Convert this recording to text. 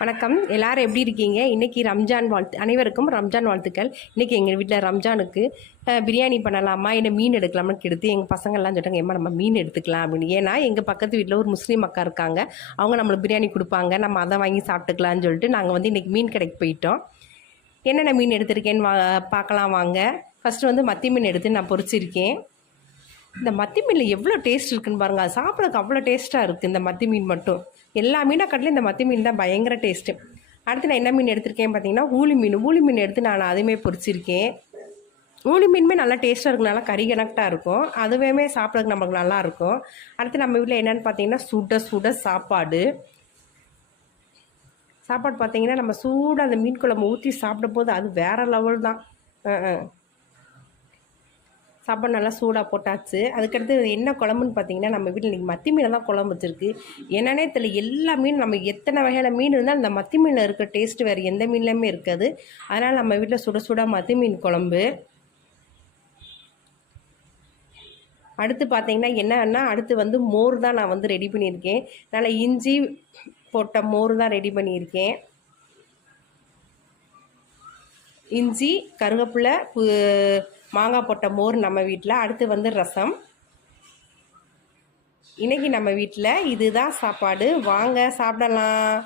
வணக்கம். எல்லாரும் எப்படி இருக்கீங்க? இன்றைக்கி ரம்ஜான் அனைவருக்கும் ரம்ஜான் வாழ்த்துக்கள். இன்றைக்கி எங்கள் வீட்டில் ரம்ஜானுக்கு பிரியாணி பண்ணலாமா இல்லை மீன் எடுக்கலாமான்னு கெடுத்து எங்கள் பசங்கள்லாம் சொல்லிட்டாங்க, ஏம்மா நம்ம மீன் எடுத்துக்கலாம் அப்படின்னு. ஏன்னா எங்கள் பக்கத்து வீட்டில் ஒரு முஸ்லீம் அக்கா இருக்காங்க, அவங்க நம்மளுக்கு பிரியாணி கொடுப்பாங்க, நம்ம அதை வாங்கி சாப்பிட்டுக்கலான்னு சொல்லிட்டு நாங்கள் வந்து இன்றைக்கி மீன் கடைக்கு போயிட்டோம். என்னென்ன மீன் எடுத்திருக்கேன்னு பார்க்கலாம் வாங்க. ஃபஸ்ட்டு வந்து மத்தி மீன் எடுத்து நான் பொரிச்சிருக்கேன். இந்த மத்தி மீனில் எவ்வளோ டேஸ்ட் இருக்குன்னு பாருங்கள். அது சாப்பிட்றதுக்கு அவ்வளோ டேஸ்ட்டாக இருக்குது. இந்த மத்தி மீன் மட்டும் எல்லா மீனை கட்டிலும் இந்த மத்தி மீன் தான் பயங்கர டேஸ்ட்டு. அடுத்து நான் என்ன மீன் எடுத்திருக்கேன் பார்த்தீங்கன்னா ஊளி மீன் எடுத்து நான் அதுவுமே பொரிச்சிருக்கேன். ஊளி மீனுமே நல்லா டேஸ்ட்டாக இருக்கும், நல்லா கறி கணக்காக இருக்கும், அதுவுமே சாப்பிட்றதுக்கு நம்மளுக்கு நல்லாயிருக்கும். அடுத்து நம்ம வீட்டில் என்னென்னு பார்த்தீங்கன்னா சுட சாப்பாடு பார்த்தீங்கன்னா நம்ம சூடாக அந்த மீன் குழம்பு ஊற்றி சாப்பிடும் போது அது வேறு லெவல் தான். சாப்பாடு நல்லா சூடாக போட்டாச்சு. அதுக்கடுத்து என்ன குழம்புன்னு பார்த்தீங்கன்னா நம்ம வீட்டில் இன்றைக்கி மத்தி மீனை தான் குழம்பு வச்சுருக்கு. என்னன்னே தெரியல, எல்லா மீனும் நம்ம எத்தனை வகையான மீன் இருந்தால் அந்த மத்தி மீனில் இருக்க டேஸ்ட்டு வேறு எந்த மீன்லையுமே இருக்காது. அதனால் நம்ம வீட்டில் சுட மத்தி மீன் குழம்பு. அடுத்து பார்த்தீங்கன்னா என்னன்னா, அடுத்து வந்து மோர் தான் நான் வந்து ரெடி பண்ணியிருக்கேன். நல்லா இஞ்சி போட்ட மோர் தான் ரெடி பண்ணியிருக்கேன். இஞ்சி, கருவேப்பிலை, மாங்காய் போட்ட மோர் நம்ம வீட்டில். அடுத்து வந்து ரசம். இன்றைக்கி நம்ம வீட்டில் இதுதான் சாப்பாடு. வாங்க சாப்பிடலாம்.